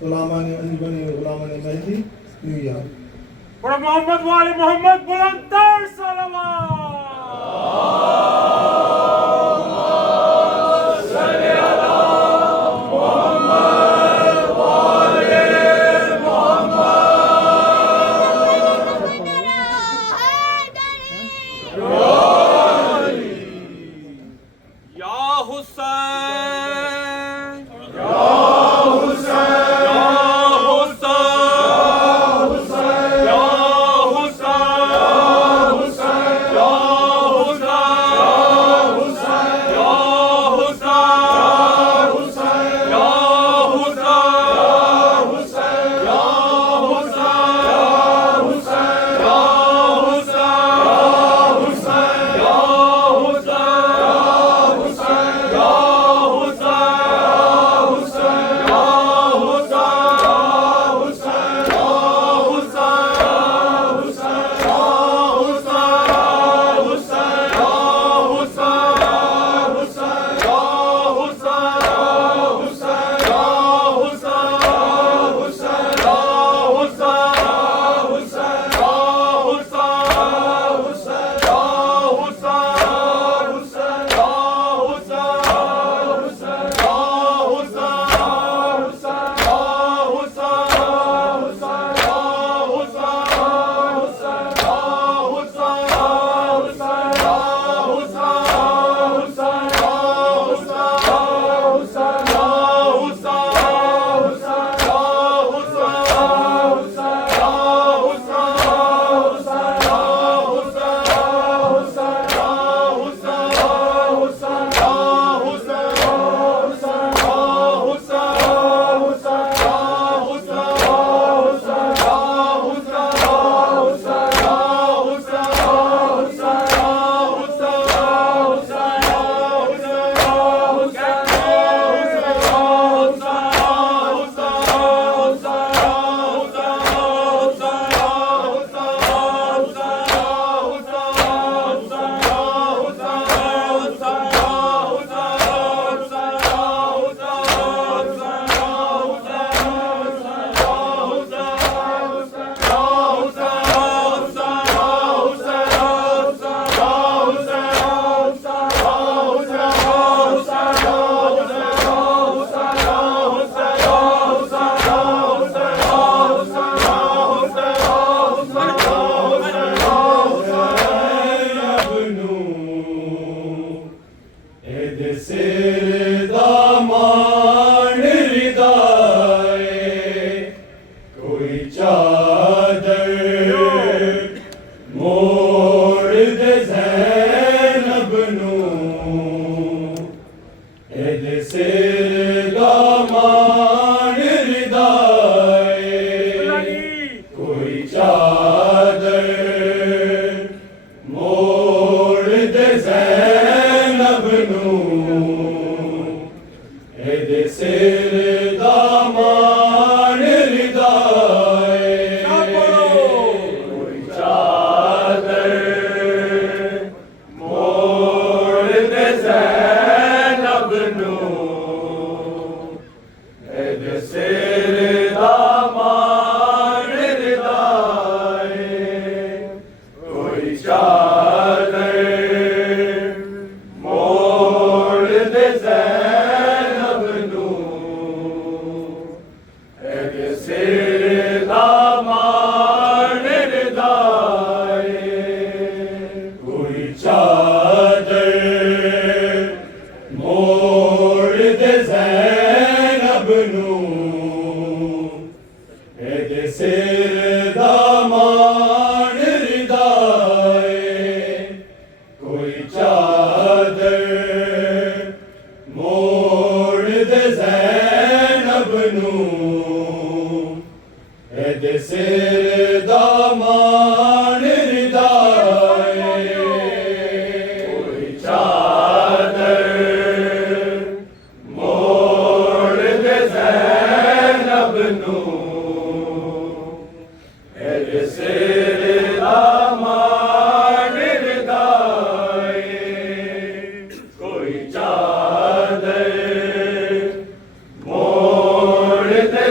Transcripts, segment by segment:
गुलामान अंजुमन गुलामान Mehdi New York. बड़ा मोहम्मद वाले मोहम्मद बुलंदर सलावत।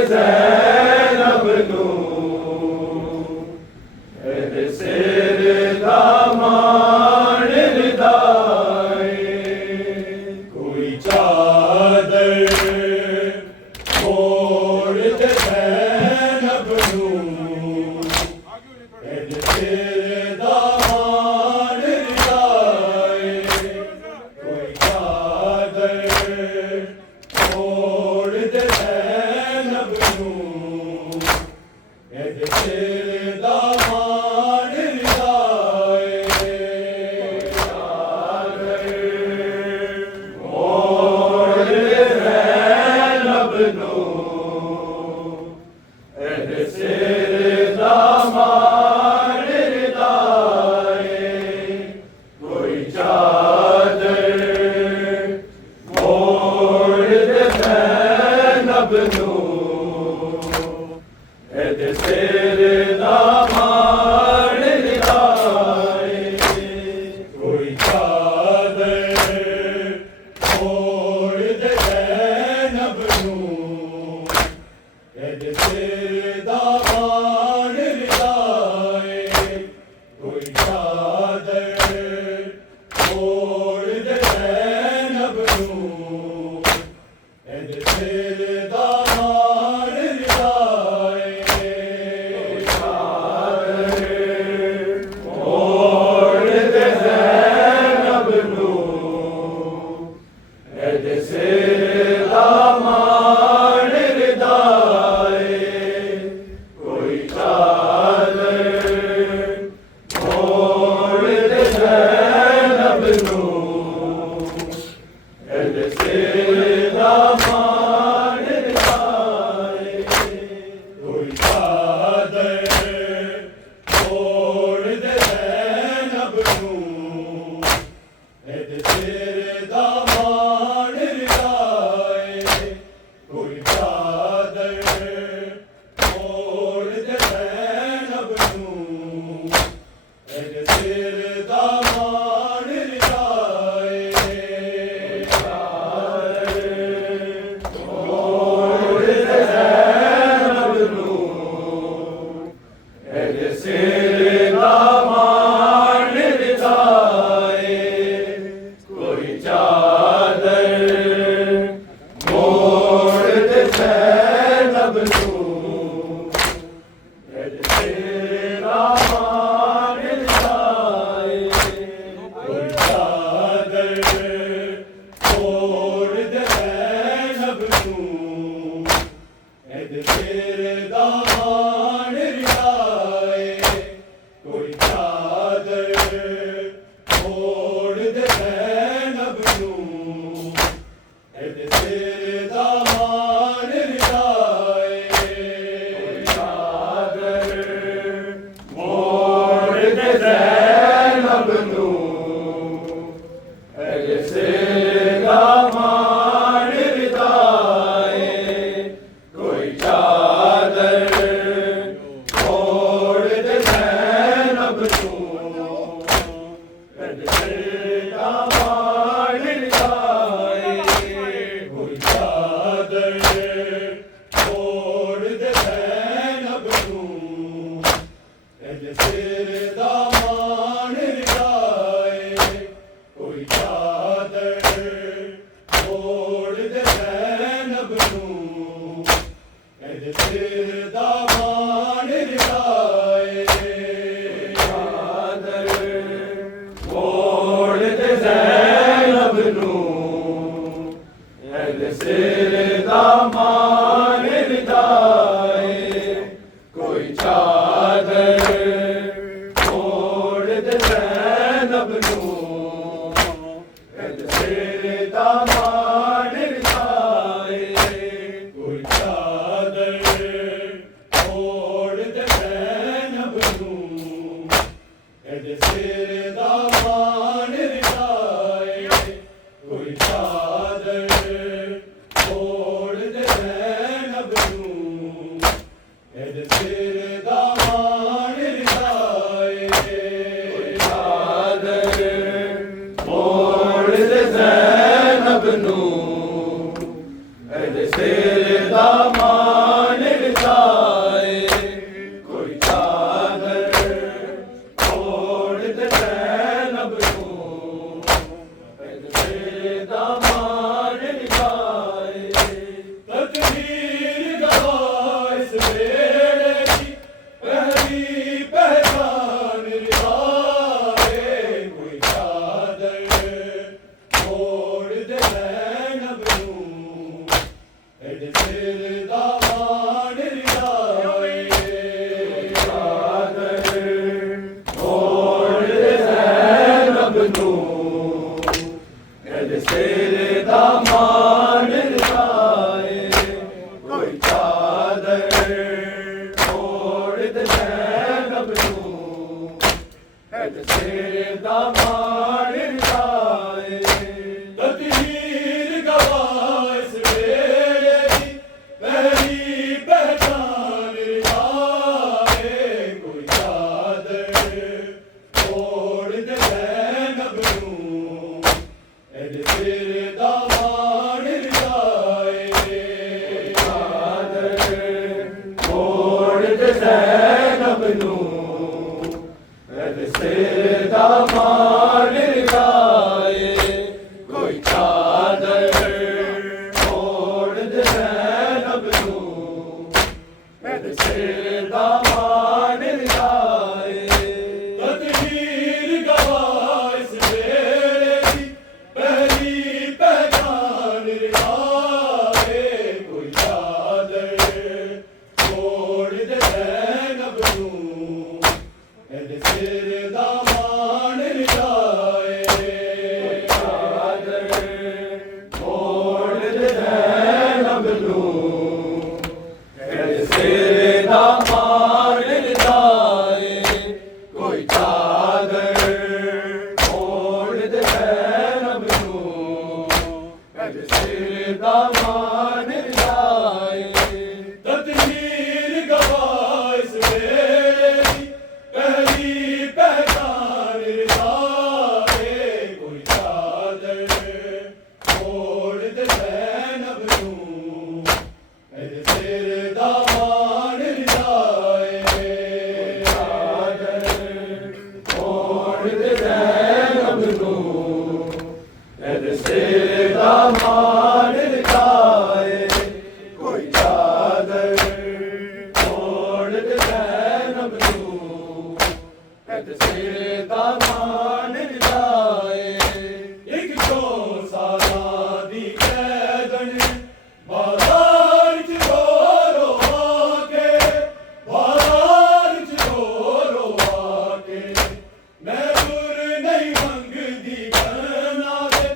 Zeh ਤੇ ਜ਼ੈਨਬ ਨੂੰ ਇਹ ਤੇਰੇ ਦਾਮਾਨ ਰਿਦਾਏ ਕੋਈ ਕਾਦਰ ਛੋੜ ਦੇ ਜ਼ੈਨਬ ਨੂੰ ਇਹ ਤੇਰੇ ਦਾਮਾਨ ਰਿਦਾਏ ਕਾਦਰ ਛੋੜ ਦੇ ਜ਼ੈਨਬ ਨੂੰ ਇਹ ਤੇਰੇ ਦਾਮਾਨ ਰਿਦਾਏ ਕੋਈ ਚਾਦਰ ਮੋੜ ਦੇ ਜ਼ੈਨਬ ਨੂੰ ਇਹ ਤੇਰੇ ਦਾਮਾਨ ਰਿਦਾਏ ਕੋਈ ਚਾਦਰ ਮੋੜ ਦੇ ਜ਼ੈਨਬ ਨੂੰ ਇਹ ਤੇਰੇ ਦਾਮਾਨ ਰਿਦਾਏ ਕੋਈ ਚਾਦਰ ਮੋੜ ਦੇ ਜ਼ੈਨਬ ਨੂੰ ਇਹ ਤੇਰੇ ਦਾਮਾਨ ਰਿਦਾਏ ਚਾਦਰ ਮੋੜ ਦੇ ਜ਼ੈਨਬ ਨੂੰ ਇਹ ਤੇਰੇ ਦਾਮਾਨ ਰਿਦਾਏ ਕੋਈ ਚਾਦਰ ਮੋੜ ਦੇ ਜ਼ੈਨਬ ਨੂੰ ਇਹ ਤੇਰੇ ਦਾਮਾਨ ਰਿਦਾਏ ਕੋਈ ਚਾਦਰ ਮੋੜ ਦੇ ਜ਼ੈਨਬ ਨੂੰ ਇਹ ਤੇਰੇ ਦਾਮਾਨ ਰਿਦਾਏ ਕੋਈ ਚਾਦਰ ਮੋੜ ਦੇ ਜ਼ੈਨਬ ਨੂੰ ਇਹ ਤੇਰੇ ਦਾਮਾਨ ਰਿਦਾਏ ਚਾਦਰ ਮੋੜ ਦੇ ਜ਼ੈਨਬ ਨੂੰ ਇਹ ਤੇਰੇ ਦਾਮਾਨ ਰਿਦਾਏ ਕੋਈ ਚਾਦਰ ਮੋੜ ਦੇ ਜ਼ੈਨਬ ਨੂੰ ਇਹ ਤੇਰੇ ਦਾਮਾਨ ਰਿਦਾਏ ਕੋਈ ਚਾਦਰ ਮੋੜ ਦੇ ਜ਼ੈਨਬ ਨੂੰ ਇਹ ਤੇਰੇ ਦਾਮਾਨ ਰਿਦਾਏ ਕੋਈ ਚਾਦਰ ਮੋੜ ਦੇ ਜ਼ੈਨਬ ਨੂੰ ਇਹ ਤੇਰੇ ਦਾਮਾਨ ਰਿਦਾਏ ਕੋਈ ਚਾਦਰ ਮੋੜ ਦੇ ਜ਼ੈਨਬ ਨੂੰ ਇਹ ਤੇਰੇ ਦਾਮਾਨ ਰਿਦਾਏ ਕੋਈ ਚਾਦਰ ਮੋੜ ਦੇ ਜ਼ੈਨਬ ਨੂੰ ਇਹ ਤੇਰੇ ਦਾਮਾਨ ਰਿਦਾਏ ਕੋਈ ਚਾਦਰ ਮੋੜ ਦੇ ਜ਼ੈਨਬ ਨੂੰ ਇਹ ਤੇਰੇ ਦਾਮਾਨ ਰਿਦਾਏ ਕੋਈ ਚਾਦਰ ਮੋੜ ਦੇ ਜ਼ੈਨਬ ਨੂੰ ਇਹ ਤੇਰੇ ਦਾਮਾਨ ਰਿਦਾਏ ਚਾਦਰ ਮੋੜ ਦੇ ਜ਼ੈਨਬ ਨੂੰ ਇਹ ਤੇਰੇ ਦਾਮਾਨ ਰਿਦਾਏ ਕੋਈ ਚਾਦਰ ਮੋੜ ਦੇ ਜ਼ੈਨਬ ਨੂੰ ਇਹ ਤੇਰੇ ਦਾਮਾਨ ਰਿਦਾਏ ਕੋਈ ਚਾਦਰ ਮੋੜ ਦੇ ਜ਼ੈਨਬ ਨੂੰ ਇਹ ਤੇਰੇ ਦਾਮਾਨ ਰਿਦਾਏ ਕੋਈ ਚਾਦਰ ਮੋੜ ਦੇ ਜ਼ੈਨਬ ਨੂੰ ਇਹ ਤੇਰੇ ਦਾਮਾਨ ਰਿਦਾਏ ਕੋਈ ਚਾਦਰ ਮੋੜ ਦੇ ਜ਼ੈਨਬ ਨੂੰ ਇਹ ਤੇਰੇ ਦਾਮਾਨ ਰਿਦਾਏ ਕੋਈ ਚਾਦਰ ਮੋੜ ਦੇ ਜ਼ੈਨਬ ਨੂੰ ਇਹ ਤੇਰੇ ਦਾਮਾਨ ਰਿਦਾਏ ਤਕਦੀਰ ਗਵਾ ਵੇਲੇ ਦੀ ਪਹਿਲੀ ਪਹਿਚਾਨ ਰਿਆਏ ਕੋਈ ਚਾਦਰ ਮੋੜ ਦੇ ਜ਼ੈਨਬ ਨੂੰ ਐਡੇ ਸਿਰ ਦਾ ਮਾਣ ਰਿਆਏ ਚਾਦਰ ਮੋੜ ਦੇ ਜ਼ੈਨਬ ਨੂੰ ਐਡੇ ਸਿਰ ਦਾ ਮਾਣ ਰਿਆਏ ਕੋਈ ਚਾਦਰ ਮੋੜ ਦੇ ਜ਼ੈਨਬ ਨੂੰ ਐਡੇ ਸਿਰ ਦਾ ਮਾਣ ਰਿਆਏ ਤਦਹੀਰ ਗਵਾਹ ਇਸ ਵੇਲੇ ਦੀ ਪਹਿਲੀ ਪਹਿਚਾਨ ਰਿਆਏ ਕੋਈ ਚਾਦਰ ਮੋੜ ਦੇ ਜ਼ੈਨਬ ਨੂੰ ਐਡੇ ਸਿਰ ਦਾ ਮਾਣ ਰਿਆਏ ਚਾਦਰ ਮੋੜ ਦੇ ਜ਼ੈਨਬ ਨੂੰ ਐਡੇ ਸਿਰ ਦਾ ਮਾਣ ਰਿਆਏ ਕੋਈ ਚਾਦਰ ਮੋੜ ਦੇ ਜ਼ੈਨਬ ਨੂੰ ਐਡੇ ਸਿਰ ਦਾ ਮਾਣ ਰਿਆਏ ਤਦਹੀਰ ਗਵਾਹ ਇਸ ਵੇਲੇ ਦੀ ਪਹਿਲੀ ਪਹਿਚਾਨ ਰਿਆਏ ਕੋਈ ਚਾਦਰ ਮੋੜ ਦੇ ਜ਼ੈਨਬ ਨੂੰ ਐਡੇ ਸਿਰ ਦਾ ਮਾਣ ਰਿਆਏ ਚਾਦਰ ਮੋੜ ਦੇ ਜ਼ੈਨਬ ਨੂੰ ਐਡੇ ਸਿਰ ਦਾ ਮਾਣ ਰਿਆਏ ਕੋਈ ਚਾਦਰ ਮੋੜ ਦੇ ਜ਼ੈਨਬ ਨੂੰ ਐਡੇ ਸਿਰ ਦਾ ਮਾਣ ਰਿਆਏ ਤਦਹੀਰ ਗਵਾਹ ਇਸ ਵੇਲੇ ਦੀ ਪਹਿਲੀ ਪਹਿਚਾਨ ਰਿਆਏ ਕੋਈ ਚਾਦਰ ਮੋੜ ਦੇ ਜ਼ੈਨਬ ਨੂੰ ਐਡੇ ਸਿਰ ਦਾ ਮਾਣ ਰਿਆਏ ਚਾਦਰ ਮੋੜ ਦੇ ਜ਼ੈਨਬ ਨੂੰ ਐਡੇ ਸਿਰ ਦਾ ਮਾਣ ਰਿਆਏ ਕੋਈ ਚਾਦਰ ਮੋੜ ਦੇ ਜ਼ੈਨਬ ਨੂੰ ਐਡੇ ਸਿਰ ਦਾ ਮਾਣ ਰਿਆਏ ਇੱਕ ਦੋ ਸਾਲਾਂ ਦੀ ਕੈਦਨ ਬਾਜ਼ਾਰ ਚ ਰੋ ਆ ਕੇ ਬਾਜ਼ਾਰ ਚ ਰੋ ਆ ਕੇ ਮੈਂ ਦੁਰ ਨਹੀਂ ਮੰਗਦੀ ਕਰਨਾ ਦੇ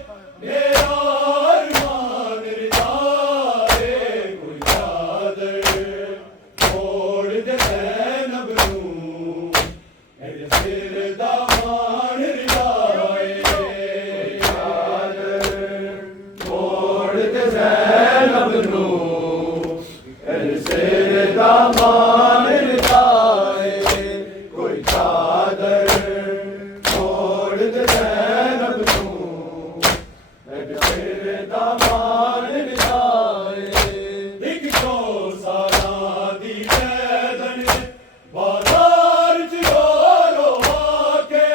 ਮੇਰਾ ਅਰਮਾਨ ਰਿਆਏ ਕੋਈ ਚਾਦਰ ਮੋੜ ਦੇ ਜ਼ੈਨਬ ਨੂੰ ਐਡੇ ਸਿਰ ਦਾ ਮਾਣ ਰਿਆਏ ਚਾਦਰ ਮੋੜ ਦੇ ਜ਼ੈਨਬ ਨੂੰ ਐਡੇ ਸਿਰ ਦਾ ਮਾਣ ਰਿਆਏ ਕੋਈ ਚਾਦਰ ਮੋੜ ਦੇ ਜ਼ੈਨਬ ਨੂੰ ਐਡੇ ਸਿਰ ਦਾ ਮਾਣ ਰਿਆਏ ਇੱਕ ਦੋ ਸਾਲਾਂ ਦੀ ਕੈਦਨ ਬਾਜ਼ਾਰ ਚ ਰੋ ਆ ਕੇ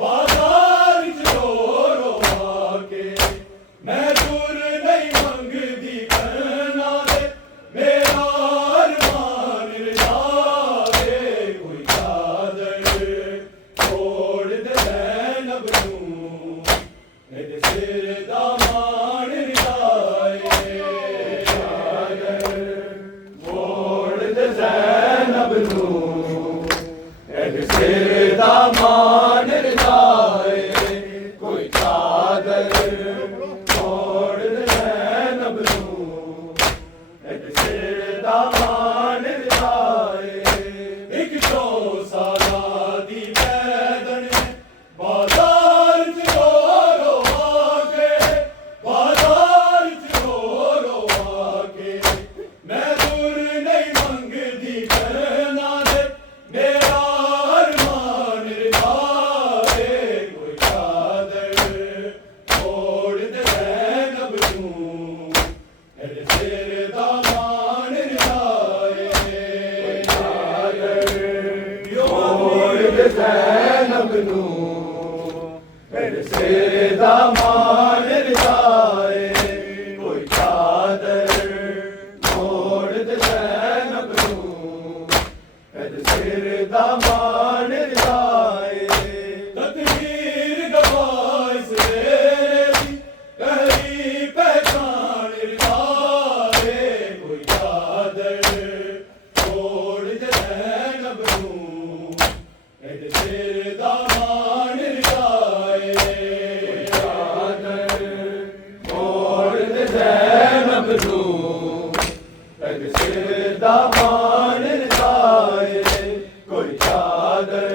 ਬਾਜ਼ਾਰ ਚ ਰੋ ਆ ਕੇ ਮੈਂ ਦੁਰ ਨਹੀਂ ਮੰਗਦੀ ਕਰਨਾ ਦੇ ਮੇਰਾ ਅਰਮਾਨ ਰਿਆਏ ਕੋਈ ਚਾਦਰ ਮੋੜ ਦੇ ਜ਼ੈਨਬ ਨੂੰ ਐਡੇ ਸਿਰ ਦਾ ਮਾਣ ਰਿਆਏ ਚਾਦਰ ਮੋੜ ਦੇ ਜ਼ੈਨਬ ਨੂੰ ਐਡੇ ਸਿਰ ਦਾ ਮਾਣ ਰਿਆਏ ਕੋਈ ਚਾਦਰ ਮੋੜ ਦੇ ਜ਼ੈਨਬ ਨੂੰ ਐਡੇ ਸਿਰ ਦਾ ਮਾਣ ਰਿਆਏ ਇੱਕ ਦੋ ਸਾਲਾਂ ਦੀ ਕੈਦਨ ਬਾਜ਼ਾਰ ਚ ਰੋ ਆ ਕੇ ਬਾਜ਼ਾਰ ਚ ਰੋ ਆ ਕੇ ਮੈਂ ਦੁਰ ਨਹੀਂ ਮੰਗਦੀ ਕਰਨਾ ਦੇ ਮੇਰਾ ਅਰਮਾਨ ਰਿਆਏ ਕੋਈ ਚਾਦਰ ਮੋੜ ਦੇ ਜ਼ੈਨਬ ਨੂੰ ਐਡੇ ਸਿਰ ਦਾ ਮਾਣ ਰਿਆਏ ਕੋਈ ਚਾਦਰ ਮੋੜ ਦੇ ਜ਼ੈਨਬ ਨੂੰ ਐਡੇ ਸਿਰ ਦਾ ਮਾਣ ਰਿਆਏ ਕੋਈ ਚਾਦਰ ਮੋੜ ਦੇ ਜ਼ੈਨਬ ਨੂੰ दा मान रिदाए तकदीर गवाए सवेरे दी कहरी पहचान रिदाए कोई चादर छोड़ दे ज़ैनब नूं एदे सिर दा मान रिदाए कोई चादर छोड़ दे ज़ैनब नूं एदे सिर दा मान रिदाए कोई चादर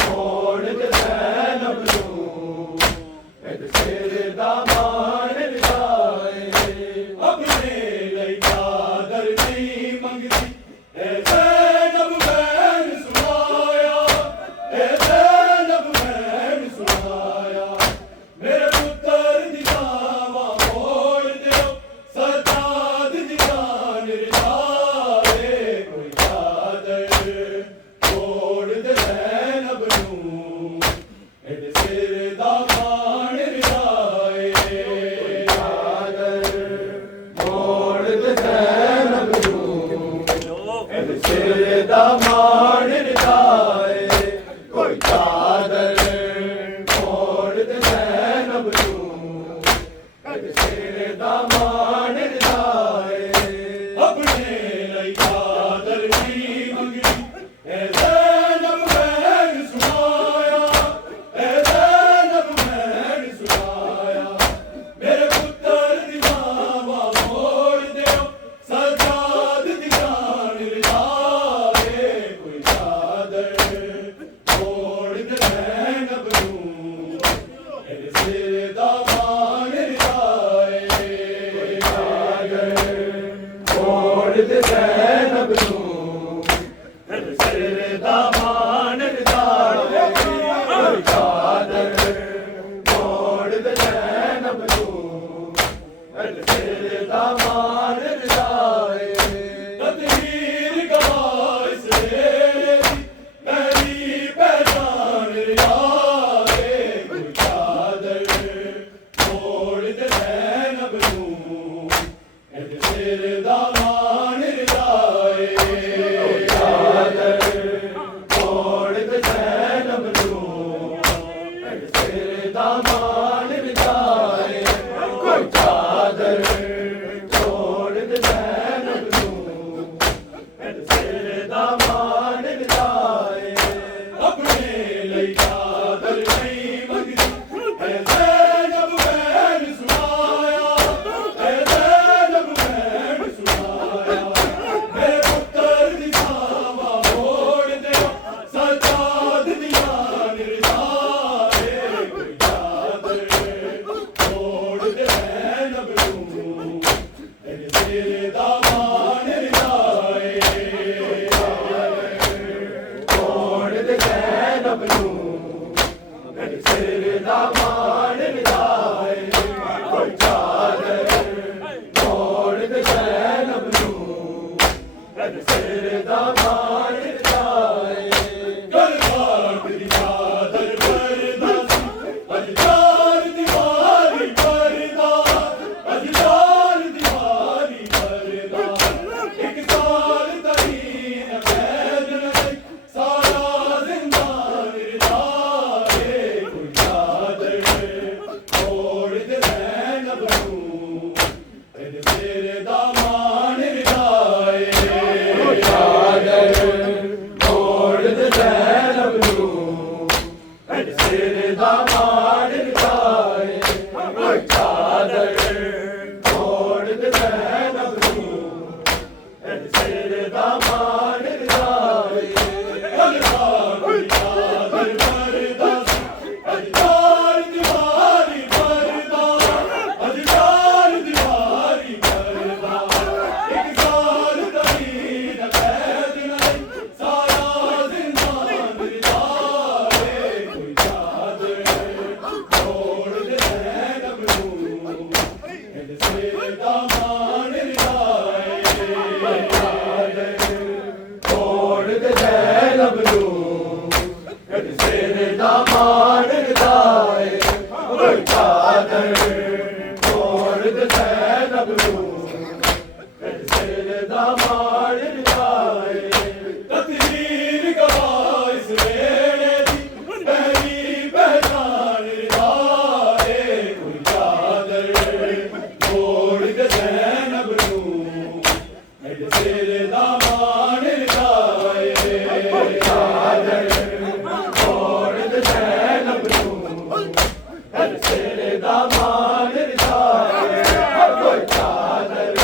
छोड़ दे ज़ैनब नूं एदे सिर दा मान रिदाए अपने ਲਈ चादर नहीं मंगदी ए ज़ैनब बैन सुनाया ए ज़ैनब बैन सुनाया मेरे पुत्र दी जावा मोड़ दियो सजाद दी जान रिदाए कोई चादर छोड़ दे ज़ैनब नूं एदे सिर दा मान रिदाए कोई चादर छोड़ दे ज़ैनब नूं एदे सिर दा मान रिदाए कोई चादर छोड़ दे ज़ैनब नूं एदे सिर दा मान रिदाए अपने ਲਈ चादर नहीं मंगदी ए ज़ैनब बैन सुनाया ए ज़ैनब बैन सुनाया मेरे पुत्र दी जावा मोड़ दियो सजाद दी जान रिदाए कोई चादर छोड़ दे ज़ैनब नूं एदे सिर दा मान रिदाए कोई चादर छोड़ दे ज़ैनब नूं एदे सिर दा मान रिदाए कोई चादर छोड़ दे ज़ैनब नूं एदे सिर दा मान रिदाए तकदीर गवाए सवेरे दी कहरी पहचान रिदाए कोई चादर छोड़ दे ज़ैनब नूं एदे सिर दा मान रिदाए कोई चादर छोड़ दे ज़ैनब नूं एदे सिर दा मान रिदाए कोई चादर छोड़ दे ज़ैनब नूं एदे सिर दा मान रिदाए अपने ਲਈ चादर नहीं मंगदी ए ज़ैनब बैन सुनाया ए ज़ैनब बैन सुनाया मेरे पुत्र दी जावा मोड़ दियो सजाद दी जान रिदाए कोई चादर छोड़ दे ज़ैनब नूं एदे सिर दा मान रिदाए कोई चादर छोड़ दे ज़ैनब नूं एदे सिर दा मान रिदाए कोई चादर छोड़ दे ज़ैनब नूं एदे सिर दा मान रिदाए गलबात दी चादर परदा सी अजदार दीवारी परदा अजदार दीवारी परदा एक साल तरीन कैद न गई सारा जिंदान रिदाए कोई चादर छोड़ दे ज़ैनब नूं एदे सिर दा मान रिदाए कोई चादर छोड़ दे ज़ैनब नूं एदे सिर दा मान रिदाए कोई चादर छोड़ दे ज़ैनब नूं एदे सिर दा मान रिदाए गलबात दी चादर परदा सी अजदार दीवारी परदा अजदार दीवारी परदा एक साल तरीन कैद न गई सारा जिंदान रिदाए कोई चादर छोड़ दे ज़ैनब नूं एदे सिर दा मान रिदाए कोई चादर ਦਾ ਮਾਣ ਰਜਾਏ ਚਾਦਰ ਮੋੜ ਦੇ ਜ਼ੈਨਬ ਨੂੰ ਸਿਰ ਦਾ ਮਾਣ ਰਜਾਏ ਕੋਈ ਚਾਦਰ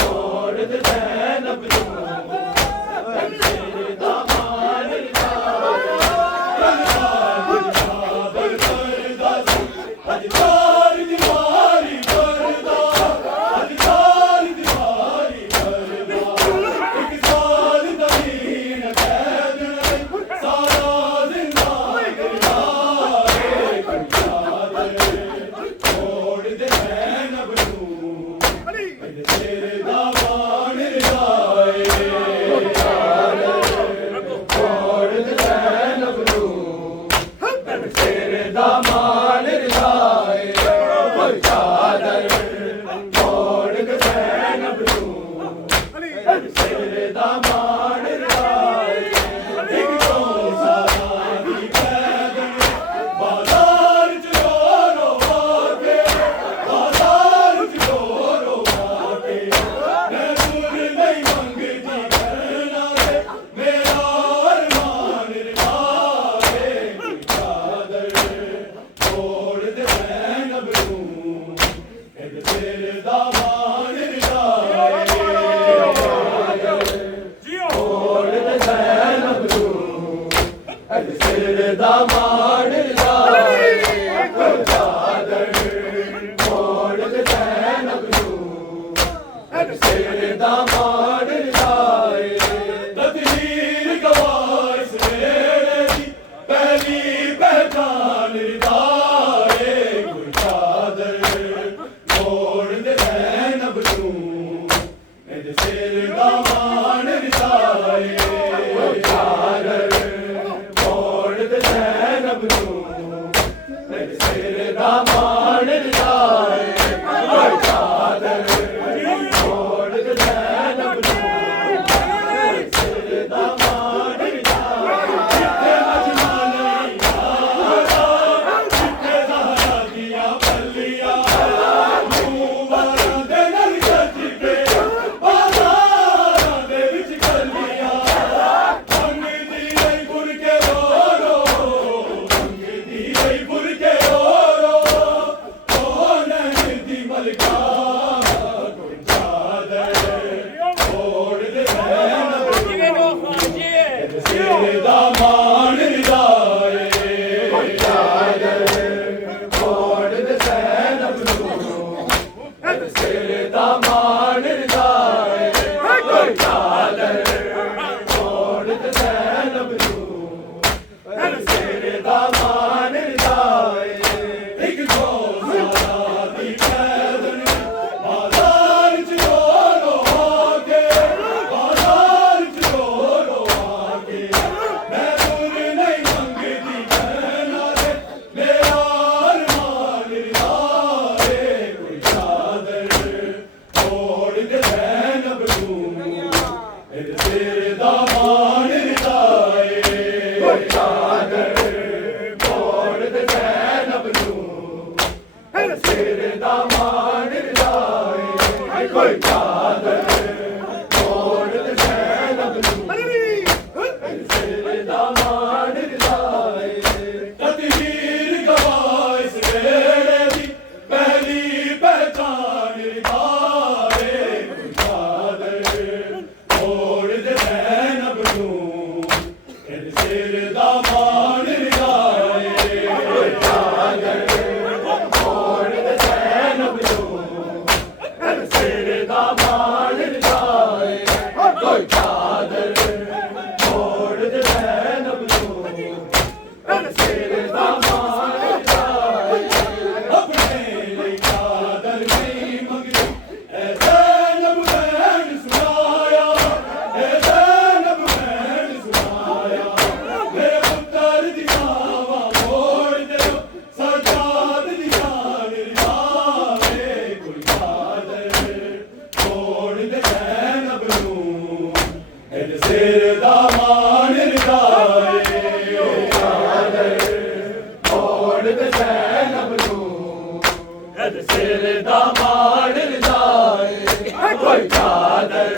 ਮੋੜ ਦੇ ਜ਼ੈਨਬ ਨੂੰ ਸਿਰ ਦਾ ਮਾਣ ਰਜਾਏ ਚਾਦਰ ਕਰਦਾ ਸੀ ਅੱਜ ਚਾਰ ਦੀਵਾਰੀ ਕਰਦਾ ਅੱਜ ਚਾਰ ਦੀਵਾਰੀ ਕਰਦਾ ਇੱਕ ਸਾਲ ਦਾ ਦੀਨ ਕਹਿ ਦੇਣਾ ਸਾਰਾ ਜ਼ਿੰਦਾ ਕਰਾਏ ਚਾਦਰ ਮੋੜ ਦੇ ਜ਼ੈਨਬ ਨੂੰ ਤੇਰੇ ਦਾ ਮਾਣ ਰਜਾਏ ਮੋੜ ਦੇ ਜ਼ੈਨਬ ਨੂੰ ਤੇਰੇ ਦਾ ਮਾਣ ਰਜਾਏ ਕੋਈ ਚਾਦਰ ਮੋੜ ਦੇ ਜ਼ੈਨਬ ਨੂੰ ਤੇਰੇ ਦਾ ਮਾਣ ਰਜਾਏ ਇੱਕ ਸਾਰਾ ਦੀ ਪੈਦਲ ਬਾਜ਼ਾਰ ਚ ਰੋ ਕੇ ਬਾਜ਼ਾਰ ਚ ਰੋ ਕੇ ਮੈਂ ਦੂਰ ਨਹੀਂ ਮੰਗਦੀ ਕਰਨਾ ਰੇ ਮੇਰਾ ਅਰਮਾਨ ਰਜਾਏ ਕੋਈ ਚਾਦਰ ਮੋੜ ਦੇ ਜ਼ੈਨਬ ਨੂੰ ਤੇਰੇ ਦਾ ਮਾਣ ਰਜਾਏ ਜੀਓ ਮੋੜ ਦੇ ਜ਼ੈਨਬ ਨੂੰ ਤੇਰੇ ਦਾ ਮਾਣ ਰਜਾਏ ਕੋਈ ਚਾਦਰ ਮੋੜ ਦੇ ਜ਼ੈਨਬ ਨੂੰ ਤੇਰੇ ਦਾ ਮਾਣ ਰਜਾਏ ਤਕਦੀਰ ਗਵਾਹ ਇਸ ਵੇਲੇ ਦੀ ਪਹਿਲੀ ਪਹਿਚਾਨ ਰਜਾਏ ਕੋਈ ਚਾਦਰ ਮੋੜ ਦੇ ਜ਼ੈਨਬ ਨੂੰ ਇਹਦੇ ਸਿਰ ਦਾ ਮਾਣ ਰਜਾਏ ਕੋਈ ਚਾਦਰ ਮੋੜ ਦੇ ਜ਼ੈਨਬ ਨੂੰ ਇਹਦੇ ਸਿਰ ਦਾ ਮਾਣ ਰਜਾਏ ਕੋਈ ਚਾਦਰ ਮੋੜ ਦੇ ਜ਼ੈਨਬ ਨੂੰ ਸਿਰ ਦਾ ਮਾਣ ਰਜਾਏ ਜਿੱਥੇ ਮਜਮਾ ਨਹੀਂ ਆਇਆ ਜਿੱਥੇ ਜ਼ਹਰਾ ਦੀਆਂ ਬੱਲੀਆਂ ਮੂੰਹਾਂ ਦੇ ਨਾਲ ਸੱਜ ਕੇ ਬਾਜ਼ਾਰਾਂ ਦੇ ਵਿੱਚ ਗੱਲੀਆਂ ਮੰਗਦੀ ਲਈ ਗੁਰ ਕੇ ਰੋ ਮੰਗਦੀ ਲਈ ਗੁਰ ਕੇ ਰੋ ਉਹ ਨਹੀਂ ਦੀ ਮਲਕਾ ਕੋਈ ਚਾਦਰ ਮੋੜ ਦੇ ਜ਼ੈਨਬ ਕਿਵੇਂ ਨੋ ਖਾਂਜੀਏ ਸਿਰ ਦਾ ਮਾਣ ਰਜਾਏ ਕੋਈ ਚਾਦਰ ਮੋੜ ਦੇ ਜ਼ੈਨਬ ਨੂੰ ਸਿਰ ਦਾ ਮਾਣ ਰਜਾਏ ਕੋਈ ਚਾਦਰ ਮੋੜ ਦੇ ਜ਼ੈਨਬ ਨੂੰ ਸਿਰ ਦਾ ਮਾਣ ਰਜਾਏ ਇੱਕ ਸਾਰਾ ਦੀ ਪੈਦਲ ਬਾਜ਼ਾਰ ਚ ਰੋ ਕੇ ਬਾਜ਼ਾਰ ਚ ਰੋ ਕੇ ਮੈਂ ਦੂਰ ਨਹੀਂ ਮੰਗਦੀ ਕਹਿਣਾ ਰੇ ਮੇਰਾ ਅਰਮਾਨ ਰਜਾਏ ਕੋਈ ਚਾਦਰ ਮੋੜ ਦੇ ਜ਼ੈਨਬ ਨੂੰ ਇਹਦੇ ਸਿਰ ਦਾ ਮਾਣ ਰਜਾਏ ਕੋਈ ਚਾਦਰ ਮੋੜ ਦੇ ਜ਼ੈਨਬ ਨੂੰ ਇਹਦੇ ਸਿਰ ਦਾ ਮਾਣ ਰਜਾਏ ਕੋਈ ਚਾਦਰ ਮੋੜ ਦੇ ਜ਼ੈਨਬ ਨੂੰ ਸਿਰ ਦਾ ਮਾਣ ਰਜਾਏ ਤਕਦੀਰ ਗਵਾਹ ਇਸ ਵੇਲੇ ਦੀ ਪਹਿਲੀ ਪਹਿਚਾਨ ਰਜਾਏ ਕੋਈ ਚਾਦਰ ਮੋੜ ਦੇ ਜ਼ੈਨਬ ਨੂੰ ਇਹਦੇ ਸਿਰ ਦਾ ਮਾਣ ਰਜਾਏ ਕੋਈ ਚਾਦਰ ਮੋੜ ਦੇ ਜ਼ੈਨਬ ਨੂੰ ਇਹਦੇ ਸਿਰ ਦਾ ਮਾਣ ਰਜਾਏ ਕੋਈ ਚਾਦਰ ਮੋੜ ਦੇ ਜ਼ੈਨਬ ਨੂੰ ਇਹਦੇ ਸਿਰ ਦਾ ਮਾਣ ਰਜਾਏ ਆਪਣੇ ਲਈ ਚਾਦਰ ਨਹੀਂ ਮੰਗਦੀ ਐ ਜ਼ੈਨਬ ਭੈਣ ਸੁਣਾਇਆ ਐ ਜ਼ੈਨਬ ਭੈਣ ਸੁਣਾਇਆ ਮੇਰੇ ਪੁੱਤਰ ਦੀ ਮਾਵਾ ਮੋੜ ਦਿਓ ਸਜਾਦ ਦੀ ਜਾਨ ਰਜਾਏ ਕੋਈ ਚਾਦਰ ਮੋੜ ਦੇ ਜ਼ੈਨਬ ਨੂੰ ਇਹਦੇ ਸਿਰ ਦਾ ਮਾਣ ਰਜਾਏ ਕੋਈ ਚਾਦਰ ਮੋੜ ਦੇ ਜ਼ੈਨਬ ਨੂੰ ਇਹਦੇ ਸਿਰ ਦਾ ਮਾਣ ਰਜਾਏ ਕੋਈ ਚਾਦਰ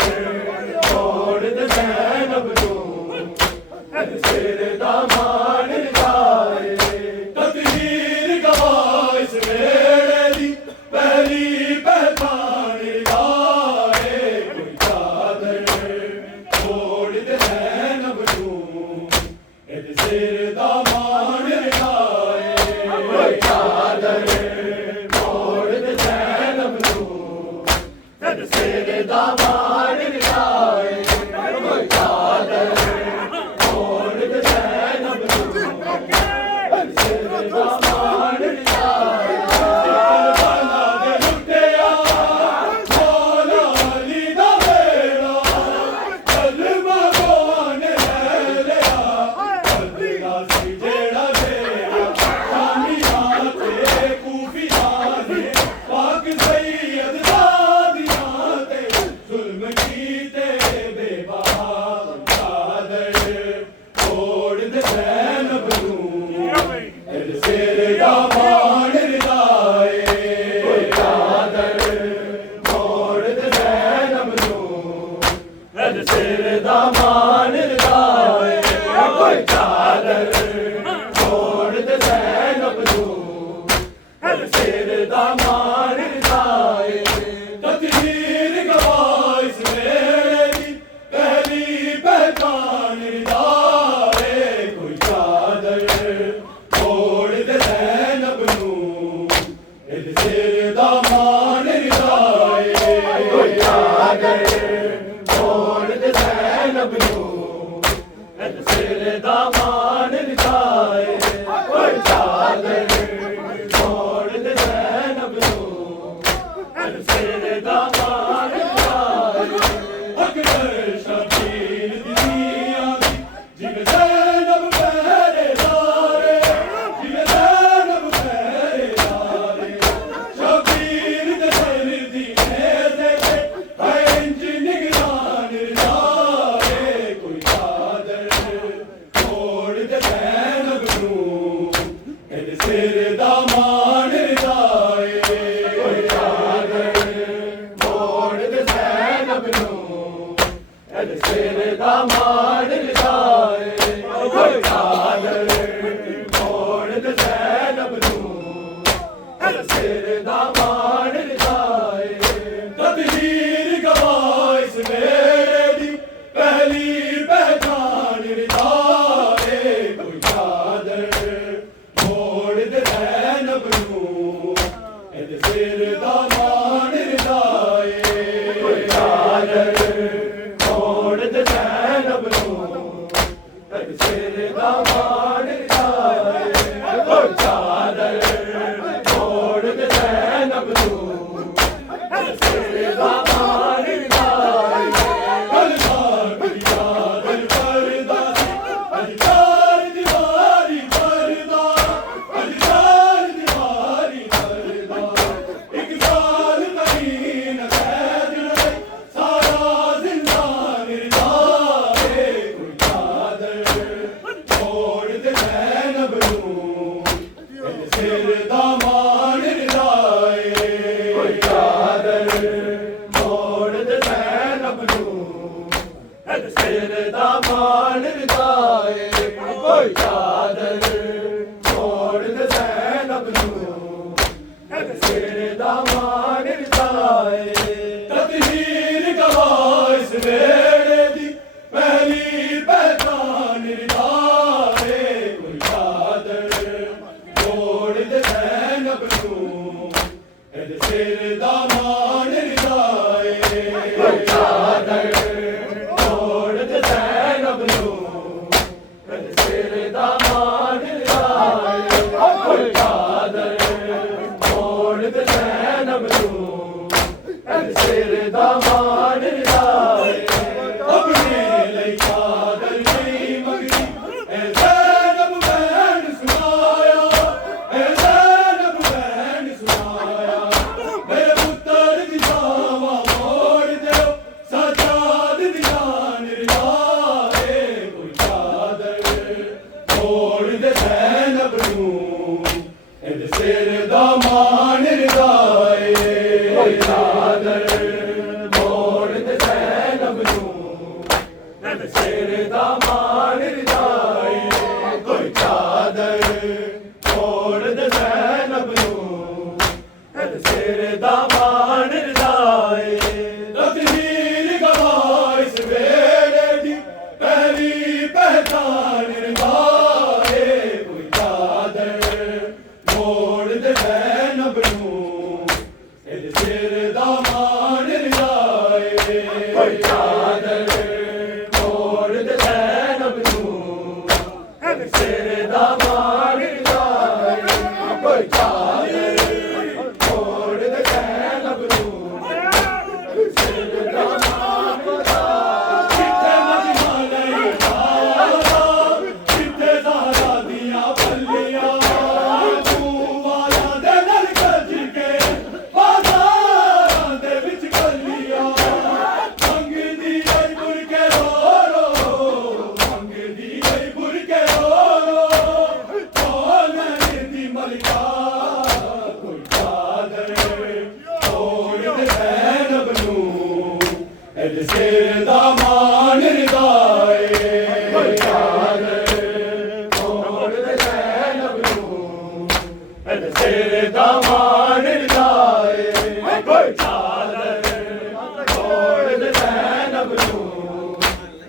ਸਿਰ ਦਾ ਮਾਣ ਰਦਾਏ ਕੋਈ ਚਾਦਰ ਮੋੜ ਦੇ ਜ਼ੈਨਬ ਨੂੰ ਸਿਰ ਦਾ ਮਾਣ ਰਦਾਏ ਤਕਦੀਰ ਗਵਾਹ ਇਸ ਵੇਲੇ ਦੀ ਪਹਿਲੀ ਪਹਿਚਾਨ ਰਦਾਏ ਕੋਈ ਚਾਦਰ ਮੋੜ ਦੇ ਜ਼ੈਨਬ ਨੂੰ ਸਿਰ ਦਾ ਮਾਣ ਰਦਾਏ ਕੋਈ ਚਾਦਰ ਮੋੜ ਦੇ ਜ਼ੈਨਬ ਨੂੰ ਸਿਰ ਦਾ ਮਾਣ ਰਦਾਏ ਕੋਈ ਚਾਦਰ ਮੋੜ ਦੇ ਜ਼ੈਨਬ ਨੂੰ ਸਿਰ ਦਾ ਮਾਣ ਰਦਾਏ ਅਕਬਰ ਸ਼ਬੀਰ ਦੀ ਧੀਆਂ ਦੀ ਜਿਵੇਂ ਜ਼ੈਨਬ ਪਹਿਰੇਦਾਰੇ ਜਿਵੇਂ ਜ਼ੈਨਬ ਪਹਿਰੇਦਾਰੇ ਸ਼ਬੀਰ ਦੇ ਸਿਰ ਦੀ ਨੇਜ਼ੇ ਤੇ ਇੰਜ ਨਿਗਰਾਨ ਰਦਾਏ ਕੋਈ ਚਾਦਰ ਮੋੜ ਦੇ ਜ਼ੈਨਬ ਨੂੰ ਇਹਦੇ ਸਿਰ ਦਾ ਮਾਣ ਰਦਾਏ ਕੋਈ ਚਾਦਰ ਮੋੜ ਦੇ ਜ਼ੈਨਬ ਨੂੰ ਇਹਦੇ ਸਿਰ ਦਾ ਮਾਣ ਰਦਾਏ ਕੋਈ ਚਾਦਰ ਮੋੜ ਦੇ ਜ਼ੈਨਬ ਨੂੰ ਇਹਦੇ ਸਿਰ ਦਾ ਮਾਣ ਰਦਾਏ ਤਕਦੀਰ ਗਵਾਹ ਇਸ ਵੇਲੇ ਦੀ ਪਹਿਲੀ ਪਹਿਚਾਨ ਰਦਾਏ ਕੋਈ ਚਾਦਰ ਮੋੜ ਦੇ ਜ਼ੈਨਬ ਨੂੰ ਇਹਦੇ ਸਿਰ ਦਾ ਮਾਣ ਰਦਾਏ ਕੋਈ ਚਾਦਰ ਮੋੜ ਦੇ ਜ਼ੈਨਬ ਨੂੰ ਇਹਦੇ ਸਿਰ ਦਾ ਮਾਣ ਰਦਾਏ ਕੋਈ ਚਾਦਰ ਮੋੜ ਦੇ ਜ਼ੈਨਬ ਨੂੰ ਇਹਦੇ ਸਿਰ ਦਾ ਮਾਣ ਰਦਾਏ ਗਲਦਾਰ ਦੀ ਚਾਦਰ ਪਰਦਾ ਅਧਿਕਾਰ ਦੀਵਾਰੀ ਪਰਦਾ ਅਧਿਕਾਰ ਦੀਵਾਰੀ ਪਰਦਾ ਇੱਕ ਸਾਲ ਨਹੀਂ ਨਾ ਕੈਦ ਰਹੇ ਸਾਰਾ ਜ਼ਿੰਦਾਨ ਰਦਾਏ ਕੋਈ ਚਾਦਰ ਮੋੜ ਦੇ ਜ਼ੈਨਬ ਨੂੰ ਇਹਦੇ ਸਿਰ ਦਾ ਮਾਣ ਰਦਾਏ ਕੋਈ ਚਾਦਰ ਮੋੜ ਦੇ ਜ਼ੈਨਬ ਨੂੰ ਇਹਦੇ ਸਿਰ ਦਾ ਮਾਣ ਰਦਾਏ ਕੋਈ ਚਾਦਰ ਮੋੜ ਦੇ ਜ਼ੈਨਬ ਨੂੰ ਇਹਦੇ ਸਿਰ ਦਾ ਮਾਣ ਰਦਾਏ ਤਕਦੀਰ ਗਵਾਹ ਇਸ ਵੇਲੇ ਦੀ ਪਹਿਲੀ ਪਹਿਚਾਨ ਰਦਾਏ ਕੋਈ ਚਾਦਰ ਮੋੜ ਦੇ ਜ਼ੈਨਬ ਨੂੰ ਇਹਦੇ ਸਿਰ ਦਾ ਮਾਣ ਰਦਾਏ ਕੋਈ ਚਾਦਰ ਮੋੜ ਦੇ ਜ਼ੈਨਬ ਨੂੰ ਇਹਦੇ ਸਿਰ ਦਾ ਮਾਣ ਰਦਾਏ ਕੋਈ ਚਾਦਰ ਮੋੜ ਦੇ ਜ਼ੈਨਬ ਨੂੰ ਇਹਦੇ ਸਿਰ ਦਾ ਮਾਣ ਰਦਾਏ ਆਪਣੇ ਲਈ ਚਾਦਰ ਨਹੀਂ ਮੰਗਦੀ ਐ ਜ਼ੈਨਬ ਭੈਣ ਸੁਣਾਇਆ ਐ ਜ਼ੈਨਬ ਭੈਣ ਸੁਣਾਇਆ ਮੇਰੇ ਪੁੱਤਰ ਦੀ ਛਾਵਾਂ ਮੋੜ ਦਿਓ ਸਜਾਦ ਦੀ ਜਾਨ ਰਦਾਏ ਕੋਈ ਚਾਦਰ ਮੋੜ ਦੇ ਜ਼ੈਨਬ ਨੂੰ ਇਹਦੇ ਸਿਰ ਦਾ ਮਾਣ ਰਦਾਏ ਕੋਈ ਚਾਦਰ ਮੋੜ ਦੇ ਜ਼ੈਨਬ ਨੂੰ ਇਹਦੇ ਸਿਰ ਦਾ ਮਾਣ ਰਦਾਏ ਕੋਈ ਚਾਦਰ ਮੋੜ ਦੇ ਜ਼ੈਨਬ ਨੂੰ ਇਹਦੇ ਸਿਰ ਦਾ ਮਾਣ ਰਦਾਏ ਤਕਦੀਰ ਗਵਾਹ ਇਸ ਵੇਲੇ ਦੀ ਪਹਿਲੀ ਪਹਿਚਾਨ ਰਦਾਏ ਕੋਈ ਚਾਦਰ ਮੋੜ ਦੇ ਜ਼ੈਨਬ ਨੂੰ ਇਹਦੇ ਸਿਰ ਦਾ ਮਾਣ ਰਦਾਏ ਕੋਈ ਚਾਦਰ ਮੋੜ ਦੇ ਜ਼ੈਨਬ ਨੂੰ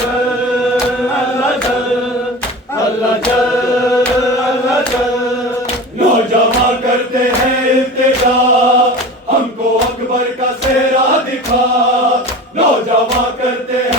चल अल्लाह चल अल्लाह चल अल्लाह चल। नौजवान करते हैं इल्तिजा हमको अकबर का सेहरा दिखा। नौजवान करते हैं